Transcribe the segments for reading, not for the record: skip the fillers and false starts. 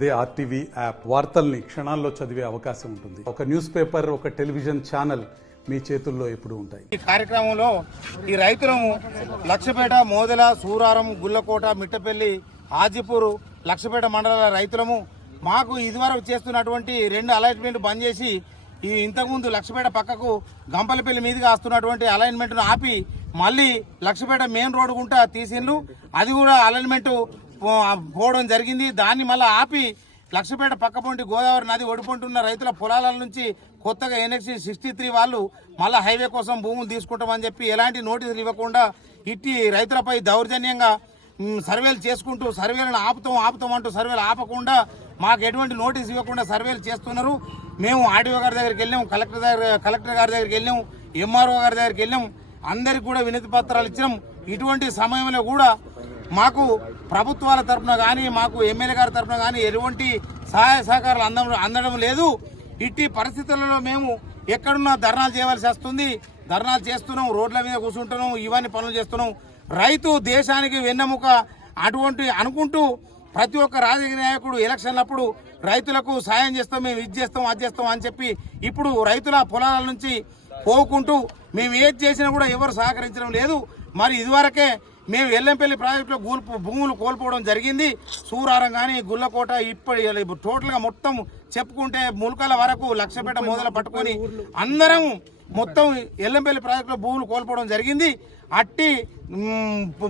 అదే RTV app వార్తల్ని క్షణాల్లో చదివే అవకాశం ఉంటుంది. ఒక న్యూస్ పేపర్, ఒక టెలివిజన్ ఛానల్ మీ చేతుల్లో ఎప్పుడు ఉంటాయి. ఈ కార్యక్రమంలో ఈ రైతులను లక్షపేట, మోదెల, సూరారం, గుల్లకోట, మిట్టపల్లి, హాజీపూర్, లక్షపేట మండలాల రైతులము మాకు ఇదివరకు చేస్తున్నటువంటి 2 అలైన్మెంట్ బంద్ చేసి ఈ ఇంతకుముందు లక్షపేట పక్కకు గంపలపల్లి మీదుగా వస్తున్నటువంటి అలైన్మెంట్ను ఆపి మళ్ళీ లక్షపేట మెయిన్ రోడ్డు గుంటా తీసిండ్రు. అది కూడా అలైన్మెంట్ పోవడం జరిగింది. దాన్ని మళ్ళీ ఆపి లక్షపేట పక్కపొంటి గోదావరి నది ఒడిపొంటున్న రైతుల పొలాల నుంచి కొత్తగా ఎన్ఎక్సీ 63 వాళ్ళు మళ్ళీ హైవే కోసం భూములు తీసుకుంటామని చెప్పి ఎలాంటి నోటీసులు ఇవ్వకుండా ఇట్టి రైతులపై దౌర్జన్యంగా సర్వేలు చేసుకుంటూ సర్వేలను ఆపుతాం అంటూ సర్వేలు ఆపకుండా మాకు ఎటువంటి నోటీస్ ఇవ్వకుండా సర్వేలు చేస్తున్నారు. మేము ఆర్డీఓ గారి దగ్గరికి వెళ్ళాం, కలెక్టర్ గారి దగ్గరికి వెళ్ళాం, ఎంఆర్ఓ గారి దగ్గరికి వెళ్ళాం, అందరికి కూడా వినతి పత్రాలు ఇచ్చినాం. ఇటువంటి సమయంలో కూడా మాకు ప్రభుత్వాల తరఫున కానీ మాకు ఎమ్మెల్యే గారి తరఫున కానీ ఎటువంటి సహాయ సహకారాలు అందడం లేదు. ఇట్టి పరిస్థితులలో మేము ఎక్కడున్నా ధర్నాలు చేయవలసి వస్తుంది. ధర్నాలు చేస్తున్నాం, రోడ్ల మీద కూర్చుంటున్నాం, ఇవన్నీ పనులు చేస్తున్నాం. రైతు దేశానికి వెన్నెముక అటువంటి అనుకుంటూ ప్రతి ఒక్క రాజకీయ నాయకుడు ఎలక్షన్లప్పుడు రైతులకు సాయం చేస్తాం, మేము ఇది చేస్తాం, అది చేస్తాం అని చెప్పి ఇప్పుడు రైతుల పొలాల నుంచి పోకుంటూ మేము ఏది చేసినా కూడా ఎవరు సహకరించడం లేదు. మరి ఇదివరకే మేము ఎల్లంపల్లి ప్రాజెక్టులో భూములు కోల్పోవడం జరిగింది. సూరారం కానీ గుల్లకోట ఇప్పటి టోటల్గా మొత్తం చెప్పుకుంటే ములకల వరకు లక్షపేట మొదలు పట్టుకొని అందరం మొత్తం ఎల్లంపల్లి ప్రాజెక్టులో భూములు కోల్పోవడం జరిగింది. అట్టి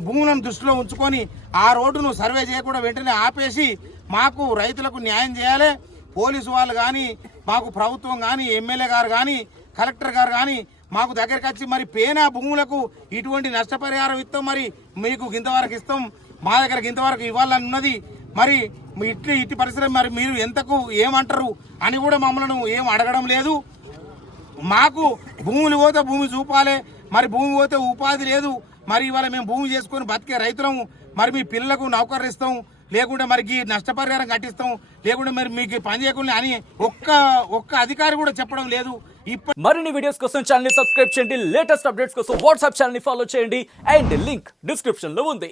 భూములను దృష్టిలో ఉంచుకొని ఆ రోడ్డును సర్వే చేయకుండా వెంటనే ఆపేసి మాకు రైతులకు న్యాయం చేయాలి. పోలీసు వాళ్ళు కానీ మాకు ప్రభుత్వం కానీ ఎమ్మెల్యే గారు కానీ కలెక్టర్ గారు కానీ మాకు దగ్గరికి వచ్చి మరి పేనా భూములకు ఇటువంటి నష్టపరిహారం ఇస్తాం, మరి మీకు ఇంతవరకు ఇస్తాం, మా దగ్గరకు ఇంతవరకు ఇవ్వాలని ఉన్నది. మరి ఇట్టి పరిస్థితి మరి మీరు ఎంతకు ఏమంటారు అని కూడా మమ్మల్ని ఏం అడగడం లేదు. మాకు భూములు పోతే భూమి చూపాలి, మరి భూమి పోతే ఉపాధి లేదు. మరి ఇవాళ మేము భూమి చేసుకొని బతికే రైతులము. మరి మీ పిల్లలకు నౌకర్లు ఇస్తాం, లేకుంటే మరికి నష్టపరిహారం కట్టిస్తాం, లేకుంటే మరి మీకు పని చేయకుండా అని ఒక్క అధికారి కూడా చెప్పడం లేదు. మరిన్ని వీడియోస్ కోసం ఛానల్ ని సబ్స్క్రైబ్ చేయండి. లేటెస్ట్ అప్డేట్స్ కోసం వాట్సాప్ ఛానల్ ని ఫాలో చేయండి. అండ్ లింక్ డిస్క్రిప్షన్ లో ఉంది.